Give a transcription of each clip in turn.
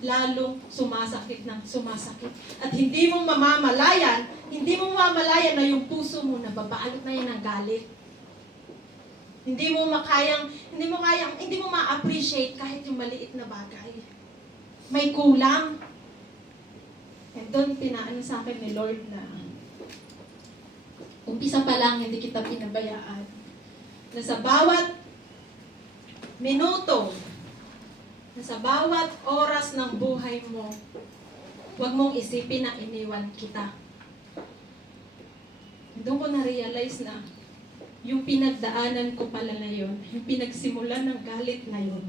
lalong sumasakit ng sumasakit. At hindi mo mamamalayan na yung puso mo nababalot na yan ng galit. Hindi mo ma-appreciate kahit yung maliit na bagay. May kulang. And doon pinaano sa akin ni Lord na umpisa pa lang hindi kita pinabayaan. Na sa bawat minuto, na sa bawat oras ng buhay mo, huwag mong isipin na iniwan kita. Doon ko na-realize na yung pinagdaanan ko pala na yun, yung pinagsimulan ng galit na yun,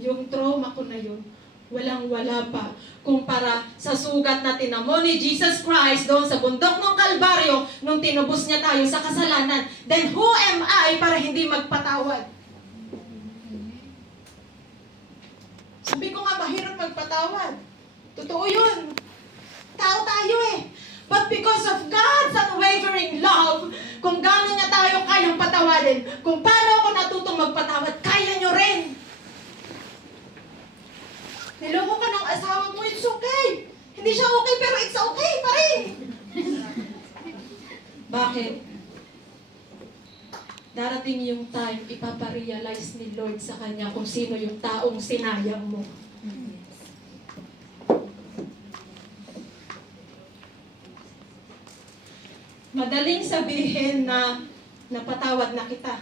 yung trauma ko na yun, walang-wala pa kumpara sa sugat na tinamo ni Jesus Christ doon sa bundok ng Kalbaryo nung tinubos niya tayo sa kasalanan. Then who am I para hindi magpatawad? Sabi ko nga, mahirap magpatawad. Totoo yun. Tao tayo eh. But because of God's unwavering love, kung gano'n niya tayo kayang patawadin, kung paano ako natutong magpatawad, kaya nyo rin. Niloko ka ng asawa mo, it's okay. Hindi siya okay, pero it's okay pa rin. Bakit? Darating yung time, ipaparealize ni Lord sa kanya kung sino yung taong sinayang mo. Madaling sabihin na napatawad na kita.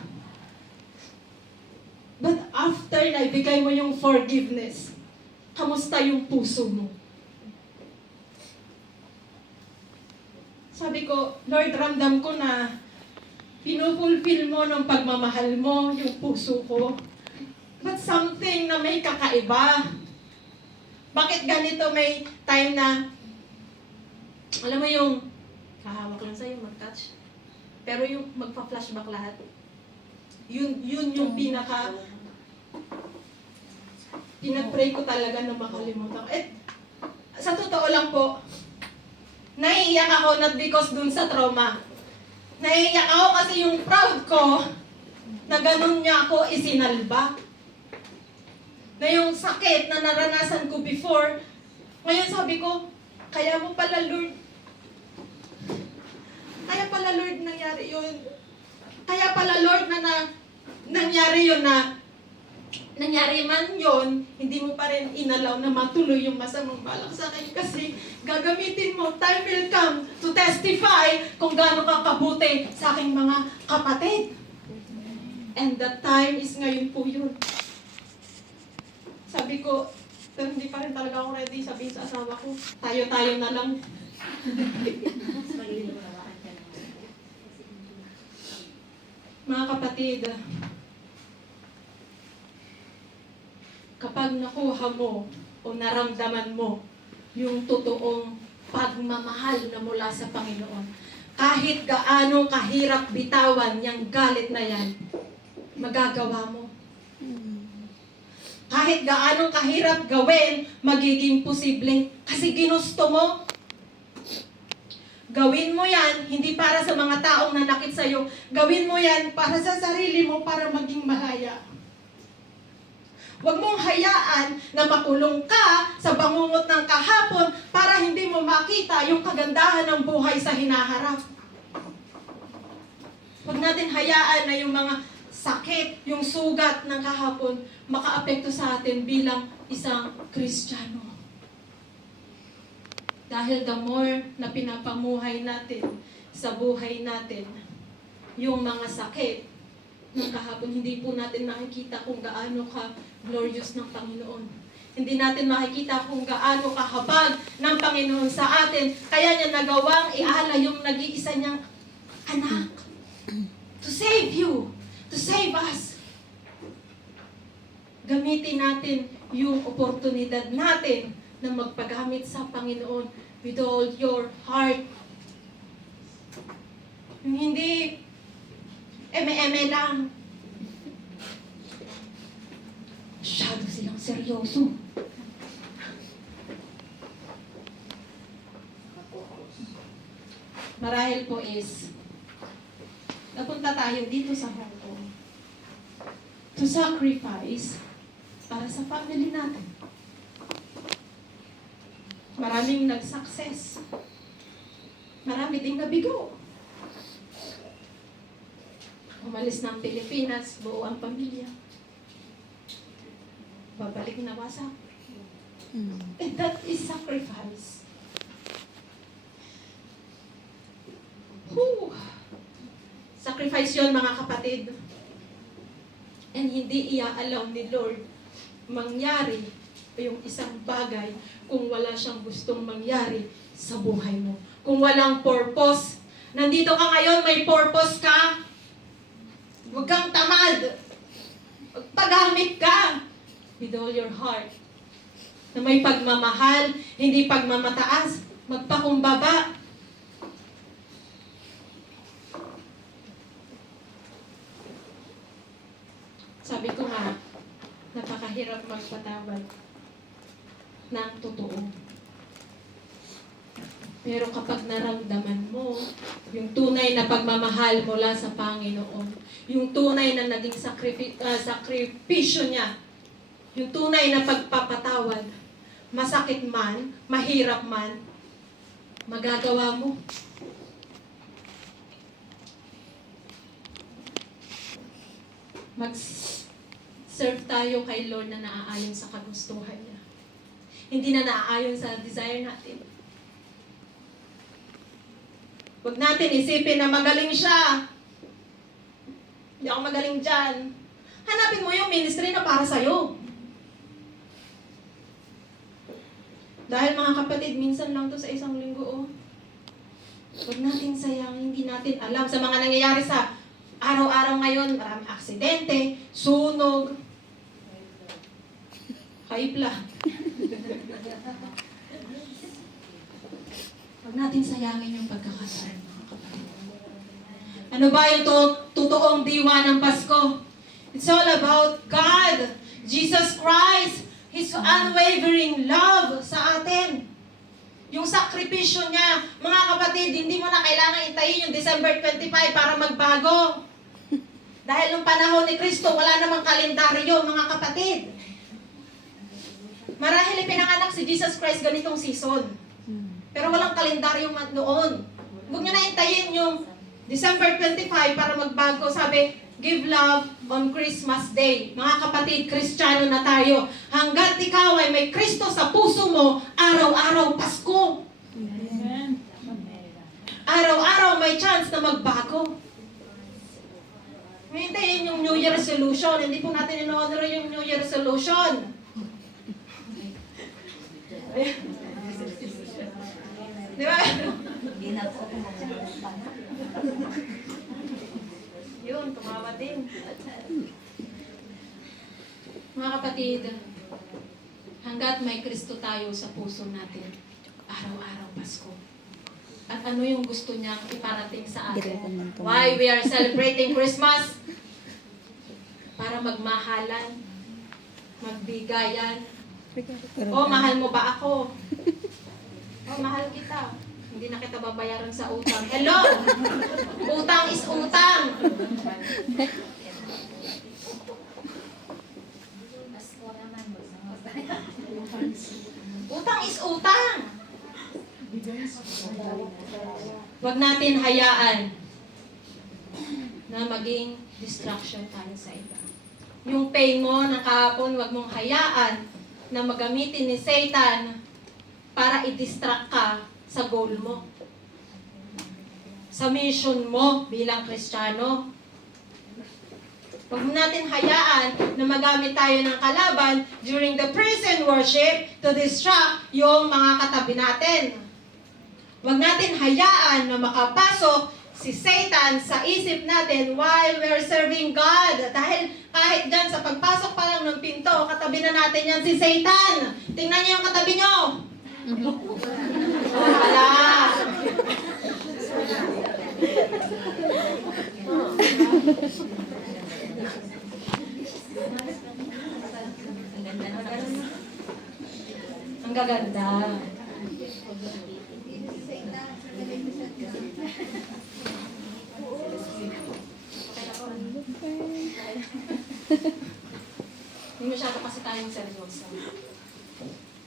But after na ibigay mo yung forgiveness, kamusta yung puso mo? Sabi ko, Lord, ramdam ko na pinupulfill mo ng pagmamahal mo yung puso ko. But something na may kakaiba. Bakit ganito may time na, alam mo yung, kahawak lang sa'yo, mag-touch. Pero yung magpa-flashback lahat, yun yung pinag-pray ko talaga na makalimutan ko. Sa totoo lang po, naiiyak ako not because dun sa trauma. Naiiyak ako kasi yung proud ko na ganun niya ako isinalba. Na yung sakit na naranasan ko before, ngayon sabi ko, kaya pala Lord nangyari yun. Kaya pala Lord nangyari yun na nangyari man yun, hindi mo pa rin inalaw na matuloy yung masamang balak sa akin kasi gagamitin mo, time will come to testify kung gaano ka kabuti sa aking mga kapatid. And the time is ngayon po yun. Sabi ko, pero hindi pa rin talaga ako ready sabihin sa asawa ko, tayo-tayo na lang. Mga kapatid, kapag nakuha mo o naramdaman mo yung totoong pagmamahal na mula sa Panginoon, kahit gaano kahirap bitawan yung galit na yan, magagawa mo. Kahit gaano kahirap gawin, magiging posible. Kasi ginusto mo. Gawin mo yan, hindi para sa mga taong nanakit sa'yo. Gawin mo yan para sa sarili mo, para maging malaya. Huwag mong hayaan na makulong ka sa bangungot ng kahapon para hindi mo makita yung kagandahan ng buhay sa hinaharap. Huwag natin hayaan na yung mga sakit, yung sugat ng kahapon makaapekto sa atin bilang isang Kristiyano. Dahil the more na pinapamuhay natin sa buhay natin, yung mga sakit ng kahapon, hindi po natin makikita kung gaano ka-glorious ng Panginoon. Hindi natin makikita kung gaano kahabag ng Panginoon sa atin. Kaya niya nagawang ialay yung nag-iisa niyang anak. To save you. To save us. Gamitin natin yung oportunidad natin na magpagamit sa Panginoon with all your heart. Hindi eme-eme lang. Masyado silang seryoso. Marahil po is, napunta tayo dito sa Hong Kong to sacrifice para sa family natin. Maraming nag-success. Marami ding nabigo. Umalis ng Pilipinas, buo ang pamilya. Babalik na wasak. And that is sacrifice. Whew. Sacrifice yun, mga kapatid. And hindi iaalaw ni Lord mangyari yung isang bagay kung wala siyang gustong mangyari sa buhay mo. Kung walang purpose. Nandito ka ngayon, may purpose ka. Huwag kang tamad. Paggamit ka with all your heart. Na may pagmamahal, hindi pagmamataas, magpakumbaba. Sabi ko nga, napakahirap magpatawad ng totoo. Pero kapag naramdaman mo yung tunay na pagmamahal mula sa Panginoon, yung tunay na naging sakripisyo niya, yung tunay na pagpapatawad, masakit man, mahirap man, magagawa mo. Mag-serve tayo kay Lord na naaayon sa kagustuhan niya. Hindi na naaayon sa desire natin. Huwag natin isipin na magaling siya. Hindi ako magaling dyan. Hanapin mo yung ministry na para sa'yo. Dahil mga kapatid, minsan lang to sa isang linggo, oh. Huwag natin sayang, hindi natin alam sa mga nangyayari sa araw-araw ngayon. Maraming aksidente, sunog, kaipla. Huwag natin sayangin yung pagkakataon, mga kapatid. Ano ba yung totoong diwa ng Pasko? It's all about God, Jesus Christ, His unwavering love sa atin. Yung sakripisyo niya, mga kapatid, hindi mo na kailangan itayin yung December 25 para magbago. Dahil nung panahon ni Kristo, wala namang kalendaryo, mga kapatid. Marahil pinanganak si Jesus Christ ganitong season. Pero walang kalendaryo noon. Huwag nyo na intayin yung December 25 para magbago. Sabi, give love on Christmas Day. Mga kapatid, Kristiyano na tayo. Hanggat ikaw ay may Kristo sa puso mo, araw-araw Pasko. Amen. Araw-araw may chance na magbago. Hintayin yung New Year resolution. Hindi po natin in-honor yung New Year resolution. Di ba? Hindi na po ako magsalita. Yun, tumawa din. Mga kapatid, hanggat may Kristo tayo sa puso natin, araw-araw Pasko. At ano yung gusto niyang iparating sa atin? Why we are celebrating Christmas? Para magmahalan, magbigayan. Oh, mahal mo ba ako? Oh, mahal kita. Hindi na kita babayaran sa utang. Hello! Utang is utang! Utang is utang! Huwag natin hayaan na maging distraction tayo sa iba. Yung pain mo ng kahapon, huwag mong hayaan na magamitin ni Satan para i-distract ka sa goal mo. Sa mission mo bilang Kristiyano. Huwag natin hayaan na magamit tayo ng kalaban during the praise and worship to distract yung mga katabi natin. Huwag natin hayaan na makapasok si Satan sa isip natin while we're serving God. Dahil kahit dyan sa pagpasok pa lang ng pinto, katabi na natin yan si Satan. Tingnan niyo yung katabi niyo. Wala. Ang gaganda. Hindi masyado kasi tayong seryoso.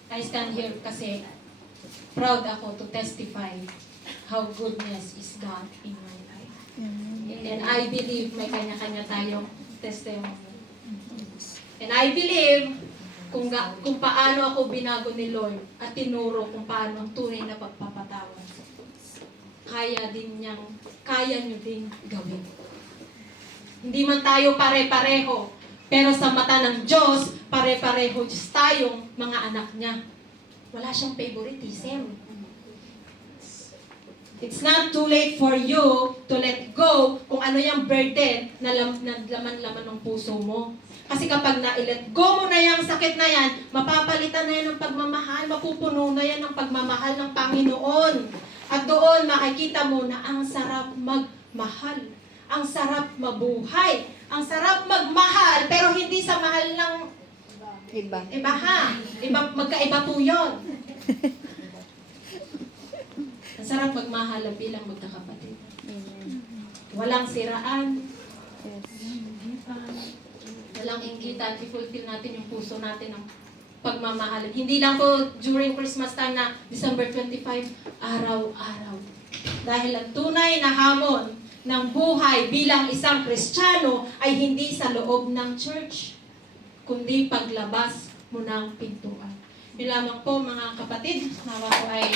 I stand here kasi proud ako to testify how goodness is God in my life. And I believe may kanya-kanya tayong testimony. And I believe kung paano ako binago ni Lord at tinuro kung paano ang tunay na pagpapatawad. Kaya nyo din gawin. Hindi man tayo pare-pareho, pero sa mata ng Diyos, pare-pareho Diyos tayong mga anak niya. Wala siyang favoritism. It's not too late for you to let go kung ano yung burden na laman-laman ng puso mo. Kasi kapag na-let go mo na yung sakit na yan, mapapalitan na yan ng pagmamahal, mapupuno na yan ng pagmamahal ng Panginoon. At doon makikita mo na ang sarap magmahal, ang sarap mabuhay, ang sarap magmahal, pero hindi sa mahal ng iba ha. Magkaiba po yun. Ang sarap magmahal bilang magkakapatid. Walang siraan. Walang inggitan. I-fulfill natin yung puso natin ng pagmamahal. Hindi lang po during Christmas time na December 25, araw-araw. Dahil ang tunay na hamon ng buhay bilang isang Kristiyano ay hindi sa loob ng church, kundi paglabas mo ng pintuan. Yun lamang po mga kapatid, nawa ko ay